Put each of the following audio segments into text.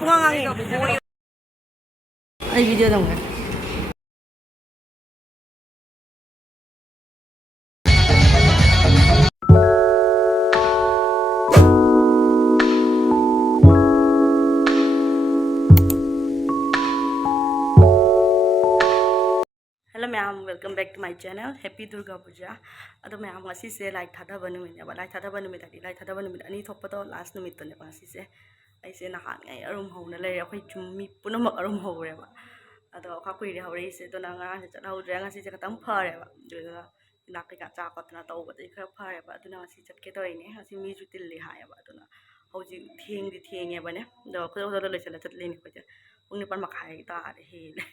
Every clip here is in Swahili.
pungangangi. Ay video dong. Hello ma'am, welcome back to my channel. Happy Durga Puja. Ado ma'am ngasi se Lai Thadaba Numit ya. Lai Thadaba Numit adi Lai Thadaba Numit ani thokpato last numit to ne ngasi se. Ai se nahan ngai arum ho na le akhoi chummi punamak arum ho re ba. Ado ka kui re hore se to na nga se chat ho re ngasi se katam phare ba. Duga na ka cha pat na to ba dei khara phare ba. Adu na ngasi chat ke to ine ngasi mi ju til le ha ya ba. Adu na hoji thieng ya ba ne. Do ko do le chala chat le ni ko ja. Ung ni pan makhai ta re he le.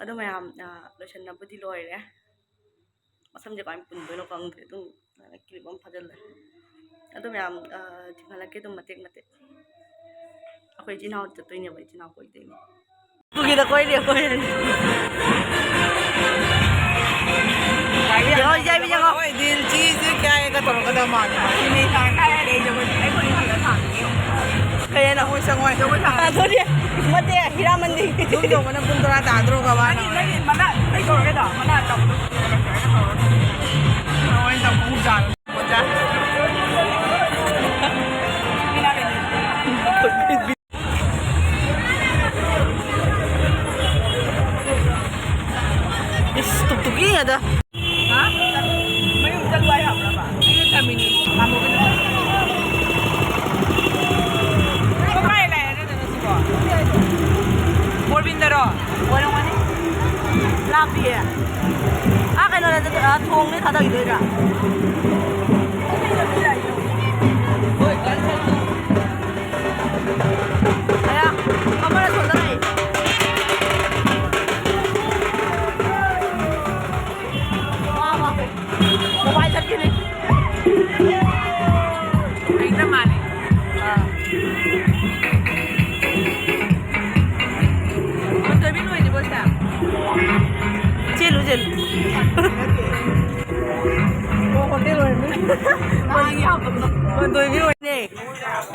Aduh mayam, lotion na budi loy ya. Masam je kami pun beno kang itu, kiri bom fajal lah. Aduh mayam, tinggal lagi tu mati. Aku izin awak jatuhnya, izin awak itu ini. Begitu kau ini. Jangan jadi jangan. Oi, deal cheese क्या है का तो कदम मान. Ini tak kaya deh, jangan. Aku ini tidak tahu. Kaya nak Oi sang oi. Aduh dia, mati ya, hiraman di. Jom mana pun tu ada adro kawan. Mana? Itu kita, mana tak? Oi tak pujan. Pujan. Tuk-tuki ada. Hah? May ujan ba ya berapa? Ini kami ni. Kamu kena. Pakai lah, ada tu siapa? Morbindero. Orang mana? Lapi ya. Kan ada thong ni thada gitu ya. Ayah, kamu ada thong tak? Wah, mobile chat ni. Ini mana? Betul binu ini bos tak? Cil. Oh, hotel ni. Nangi apa? Betul binu ni.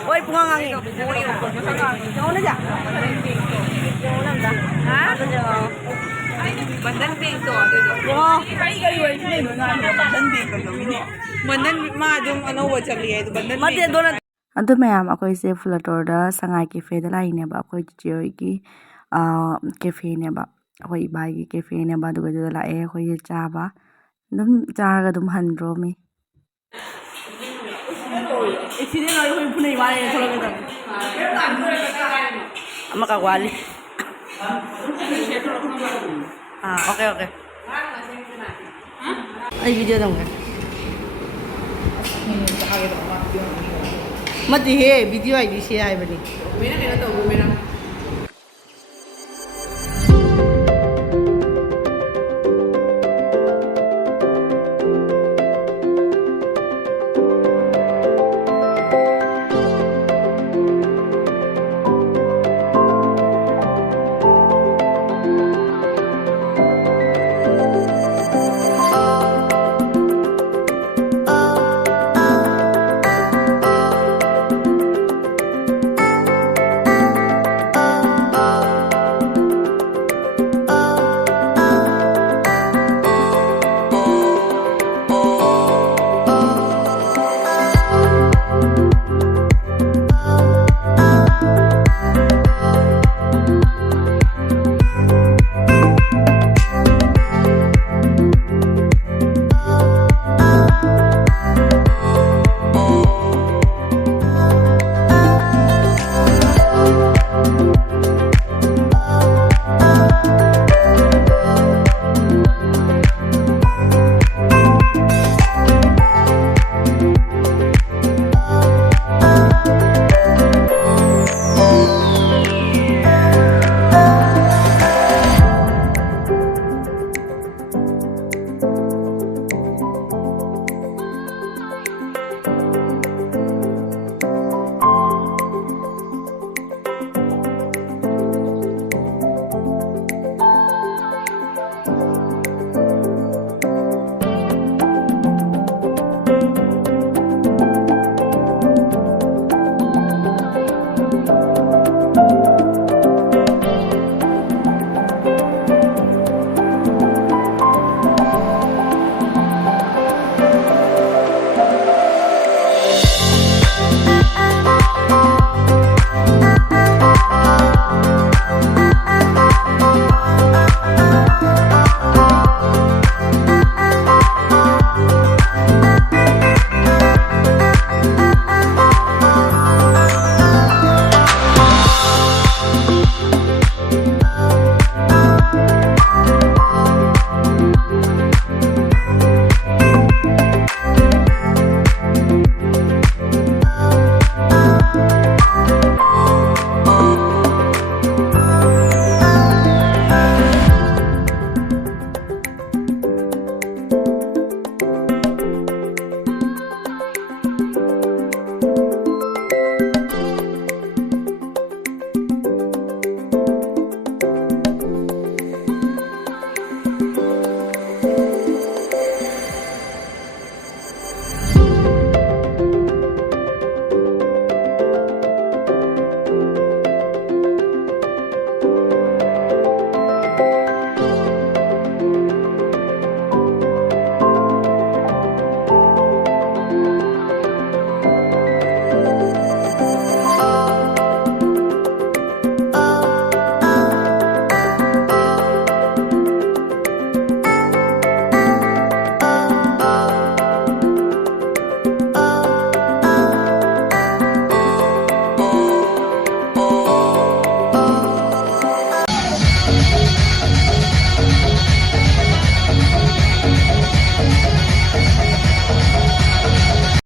Oi, pungangangi. Jauh na ja. Jauh na dah. Hah? Jauh. Bandan bank tu ada tu. Jauh. Bandan mah jom ano wajah lihat tu bandan. Mati dolan. Ado mayam akoise Fulatorda sangai cafe da laine ba akoi chiyoigi cafe ne ba akoi ibai cafe ne ba duga da lae akoi cha ba dum cha ga dum handro mi Sini lagi kau punya ibarat yang kalau kita. Ama kawali. Oke. Ay video dong kan. Mati he video ay di siya ay bali. Mina kena tahu, mina